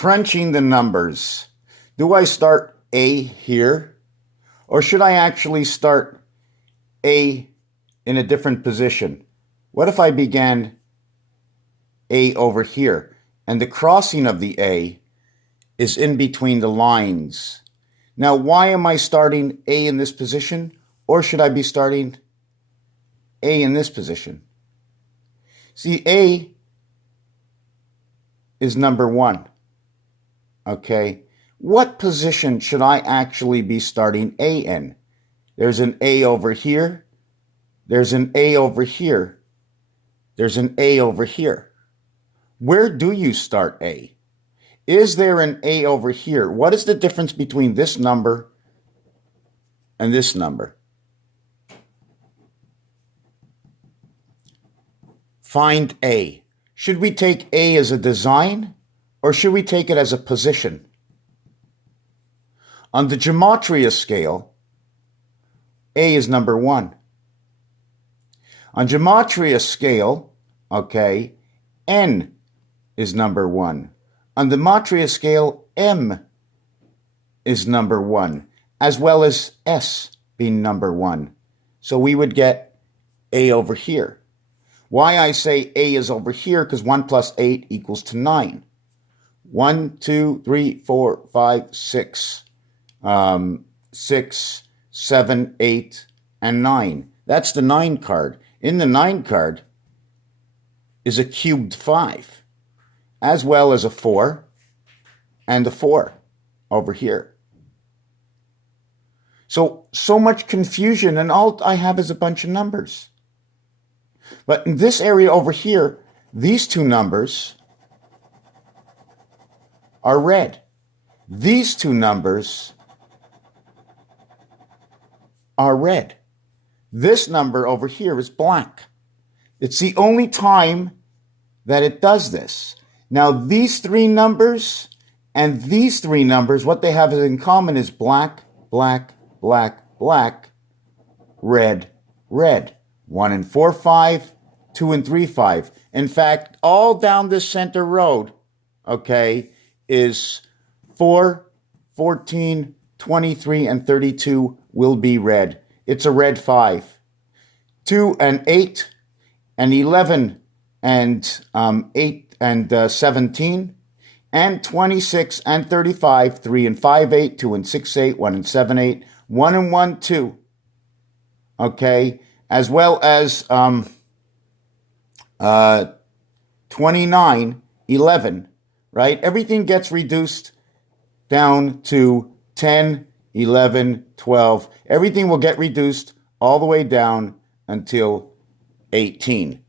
crunching the numbers. Do I start A here? Or should I actually start A in a different position? What if I began A over here and the crossing of the A is in between the lines? Now, why am I starting A in this position? Or should I be starting A in this position? See, A is number 1. Okay, what position should I actually be starting A in? There's an A over here. There's an A over here. There's an A over here. Where do you start A? Is there an A over here? What is the difference between this number and this number? Find A. Should we take A as a design or should we take it as a position? On the gematria scale, A is number 1. On gematria scale, okay, N is number 1. On the gematria scale, M is number 1, as well as S being number 1. So we would get A over here. Why I say A is over here, because 1 plus 8 equals to 9. 1, 2, 3, 4, 5, 6. 6, 7, 8, and 9. That's the 9 card. In the 9 card is a cubed 5, as well as a 4 and a 4 over here. So much confusion, and all I have is a bunch of numbers. But in this area over here, these two numbers are red. These two numbers are red. This number over here is black. It's the only time that it does this. Now, these 3 numbers and these 3 numbers, what they have in common is black, black, black, black, red, red. 1 and 4, 5, 2 and 3, 5. In fact, all down this center road, okay, is 4, 14, 23, and 32 will be red. It's a red 5. 2 and 8 and 11 and 8 and 17 and 26 and 35, 3 and 5, 8, 2 and 6, 8, 1 and 7, 8, 1 and 1, 2. Okay, as well as 29, 11, right? Everything gets reduced down to 10, 11, 12. Everything will get reduced all the way down until 18.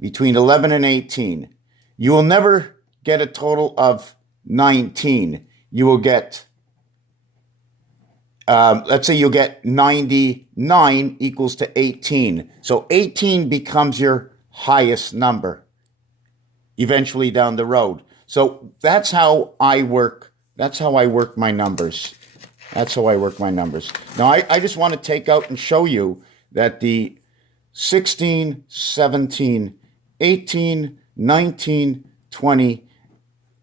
Between 11 and 18. You will never get a total of 19. You will get, let's say you'll get 99 equals to 18. So 18 becomes your highest number eventually down the road. So that's how I work. That's how I work my numbers. That's how I work my numbers. Now, I just want to take out and show you that the 16, 17, 18, 19, 20,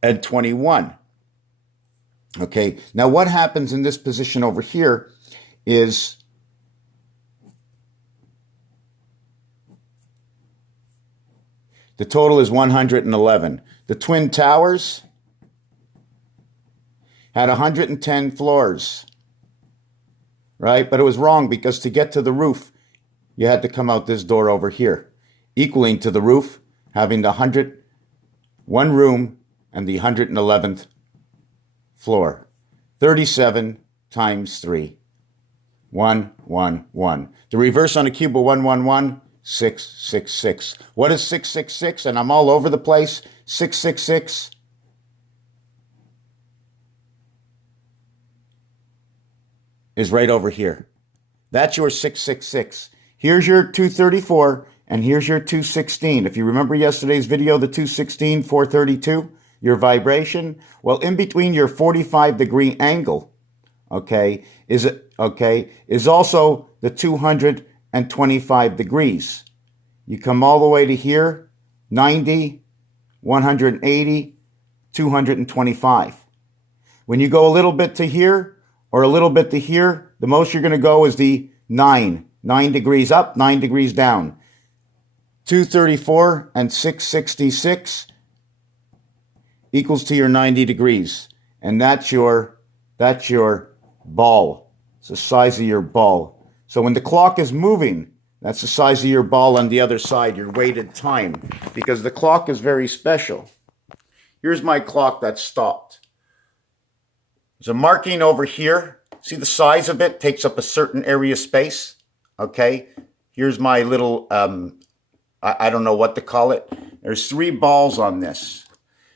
and 21. Okay, now what happens in this position over here is the total is 111. The Twin Towers had 110 floors, right? But it was wrong because to get to the roof, you had to come out this door over here, equaling to the roof, having the 101 room and the 111th floor. 37 times 3. 1, 1, 1. The reverse on a cube of 111, 666. What is 666? And I'm all over the place. 666 is right over here. That's your 666. Here's your 234, and here's your 216. If you remember yesterday's video, the 216, 432, your vibration, well, in between your 45-degree angle, okay, is also the 225 degrees. You come all the way to here, 90, 180, 225. When you go a little bit to here or a little bit to here, the most you're going to go is the 9. 9 degrees up, 9 degrees down. 234 and 666 equals to your 90 degrees. And that's your ball. It's the size of your ball. So when the clock is moving, that's the size of your ball on the other side, your weighted time, because the clock is very special. Here's my clock that stopped. There's a marking over here. See the size of it takes up a certain area of space. Okay, here's my little, I don't know what to call it. There's 3 balls on this.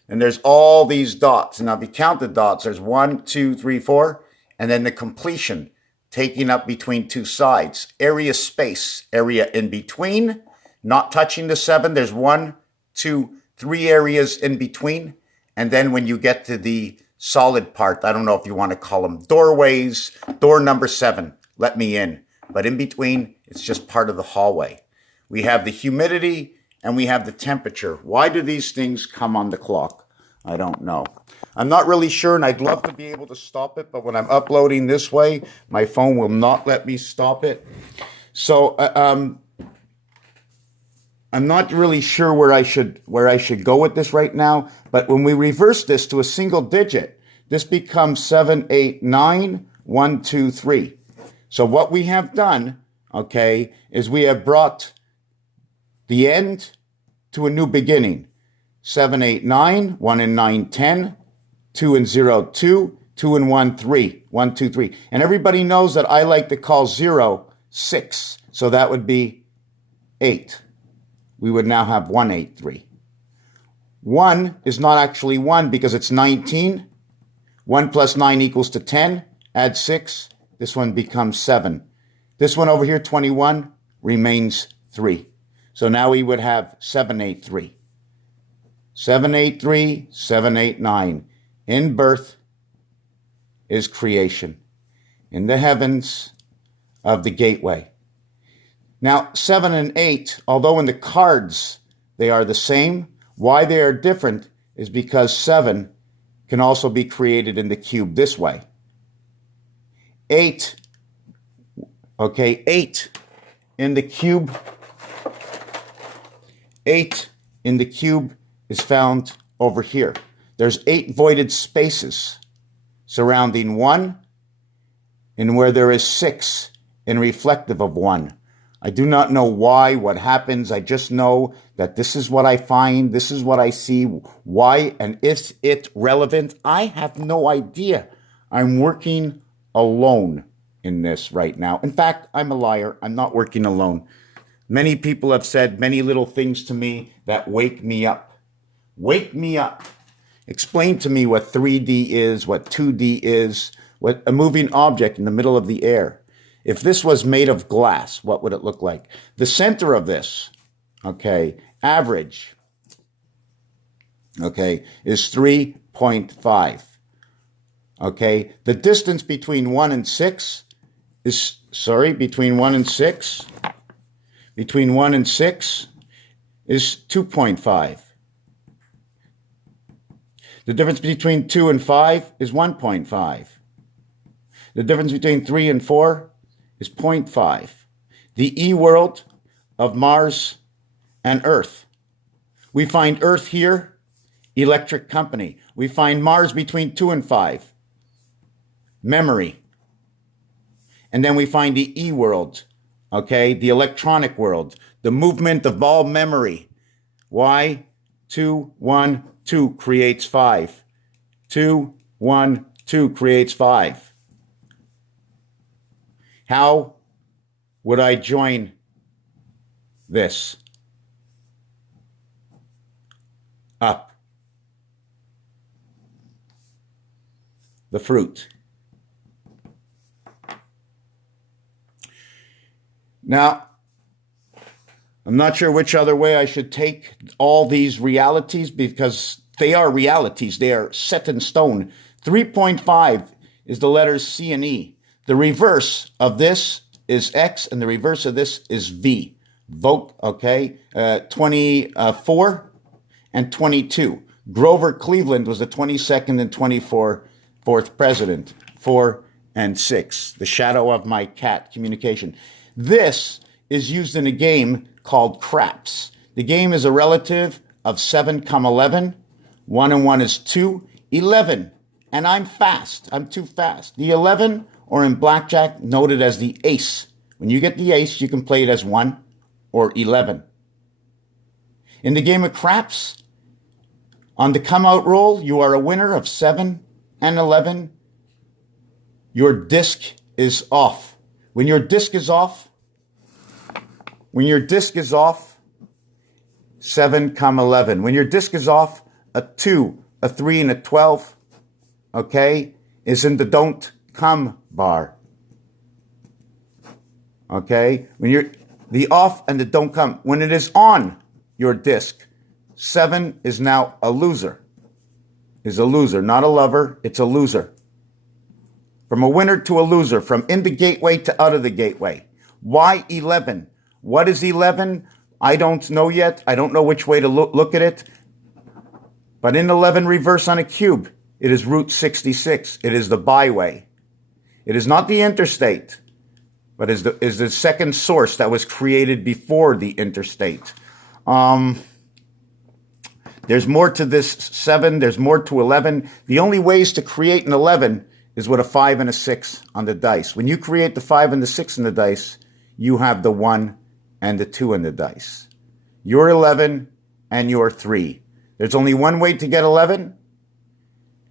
And there's all these dots. Now, if you count the dots, there's 1, 2, 3, 4. And then the completion, taking up between 2 sides. Area space, area in between, not touching the 7. There's 1, 2, 3 areas in between. And then when you get to the solid part, I don't know if you want to call them doorways, door number 7, let me in. But in between, it's just part of the hallway. We have the humidity and we have the temperature. Why do these things come on the clock? I don't know. I'm not really sure, and I'd love to be able to stop it, but when I'm uploading this way, my phone will not let me stop it. So I'm not really sure where I should go with this right now, but when we reverse this to a single digit, this becomes 7, 8, 9, 1, 2, 3. So what we have done, okay, is we have brought the end to a new beginning. 7, 8, 9, 1 and 9, 10, 2 and 0, 2, 2 and 1, 3, 1, 2, 3. And everybody knows that I like to call 0, 6. So that would be 8. We would now have 1, 8, 3. 1 is not actually 1 because it's 19. 1 plus 9 equals to 10. Add 6. This one becomes 7. This one over here, 21, remains 3. So now we would have 7, 8, 3. 7, 8, 3, 7, 8, 9. In birth is creation. In the heavens of the gateway. Now, 7 and 8, although in the cards they are the same, why they are different is because 7 can also be created in the cube this way. 8 in the cube. 8 in the cube is found over here. There's 8 voided spaces surrounding 1, and where there is 6 in reflective of 1. I do not know why, what happens. I just know that this is what I find. This is what I see. Why, and is it relevant? I have no idea. I'm working alone in this right now. In fact, I'm a liar. I'm not working alone. Many people have said many little things to me that wake me up. Wake me up. Explain to me what 3D is, what 2D is, what a moving object in the middle of the air. If this was made of glass, what would it look like? The center of this, average, is 3.5. The distance between 1 and 6 is, between 1 and 6 is 2.5. The difference between 2 and 5 is 1.5. The difference between 3 and 4 is 0.5. The E-world of Mars and Earth. We find Earth here, electric company. We find Mars between 2 and 5, memory. And then we find the E-world, the electronic world, the movement of all memory. Why? 2, 1, 2 creates 5. 2, 1, 2 creates 5. How would I join this up? The fruit. Now, I'm not sure which other way I should take all these realities because they are realities. They are set in stone. 3.5 is the letters C and E. The reverse of this is X, and the reverse of this is V. 24 and 22. Grover Cleveland was the 22nd and 24th president. 4 and 6. The shadow of my cat, communication. This is used in a game called craps. The game is a relative of 7, 11. 1 and 1 is 2. 11. And I'm fast. I'm too fast. The 11, or in blackjack, noted as the ace. When you get the ace, you can play it as 1 or 11. In the game of craps, on the come out roll, you are a winner of 7 and 11. Your disc is off. When your disc is off, 7, 11. When your disc is off, a 2, a 3, and a 12, okay, is in the don't come bar. Okay? When you're the off and the don't come, when it is on your disc, 7 is now a loser. Is a loser, not a lover, it's a loser. From a winner to a loser, from in the gateway to out of the gateway. Why 11? What is 11? I don't know yet. I don't know which way to look at it. But in 11 reverse on a cube, it is Route 66. It is the byway. It is not the interstate, but is the second source that was created before the interstate. There's more to this 7. There's more to 11. The only ways to create an 11 is with a 5 and a 6 on the dice. When you create the 5 and the 6 in the dice, you have the 1 and the 2 in the dice. You're 11 and you're 3. There's only one way to get 11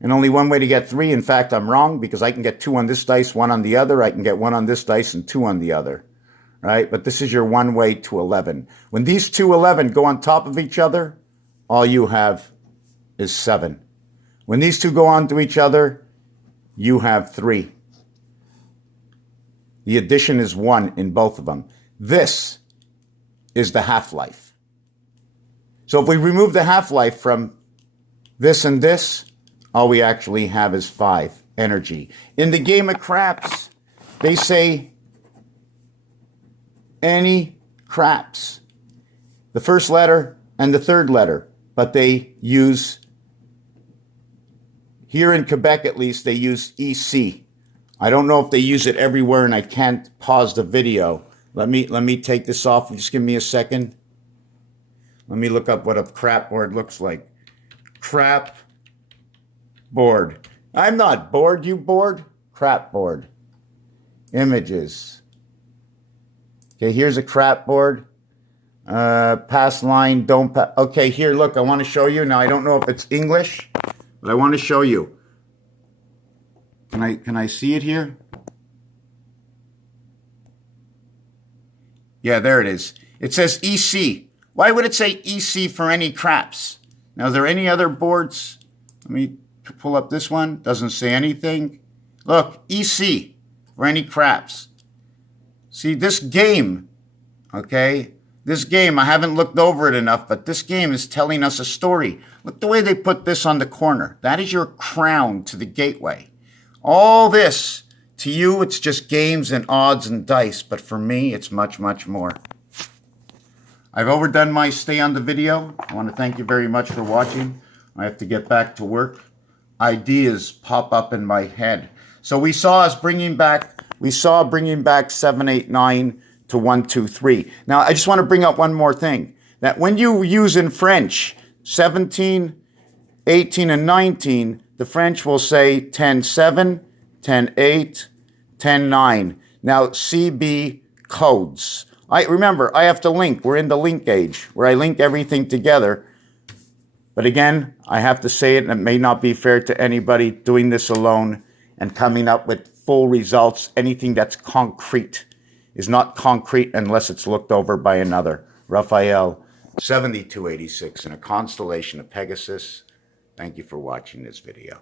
and only one way to get 3. In fact, I'm wrong because I can get 2 on this dice, 1 on the other. I can get 1 on this dice and 2 on the other, right? But this is your one way to 11. When these two 11 go on top of each other, all you have is 7. When these two go on to each other, you have 3. The addition is 1 in both of them. This is the half-life. So if we remove the half-life from this and this, all we actually have is 5 energy. In the game of craps, they say any craps. The first letter and the third letter. But they use, here in Quebec at least, they use EC. I don't know if they use it everywhere and I can't pause the video. Let me take this off. Just give me a second. Let me look up what a crap board looks like. Crap board. I'm not bored, you bored? Crap board. Images. Okay, here's a crap board. Pass line, don't pass. Okay, here, look, I want to show you. Now, I don't know if it's English, but I want to show you. Can I see it here? Yeah, there it is. It says EC. Why would it say EC for any craps? Now, are there any other boards? Let me pull up this one. Doesn't say anything. Look, EC for any craps. See, this game, okay? This game, I haven't looked over it enough, but this game is telling us a story. Look the way they put this on the corner. That is your crown to the gateway. All this, to you, it's just games and odds and dice, but for me, it's much, much more. I've overdone my stay on the video. I want to thank you very much for watching. I have to get back to work. Ideas pop up in my head. So we saw bringing back 7, 8, 9 to 1, 2, 3. Now, I just want to bring up one more thing. That when you use in French 17, 18, and 19, the French will say 10, 7, 10, 8, 10, 9. Now, CB codes. Remember, I have to link. We're in the link age, where I link everything together. But again, I have to say it, and it may not be fair to anybody doing this alone and coming up with full results. Anything that's concrete is not concrete unless it's looked over by another. Raphael, 7286, in a constellation of Pegasus. Thank you for watching this video.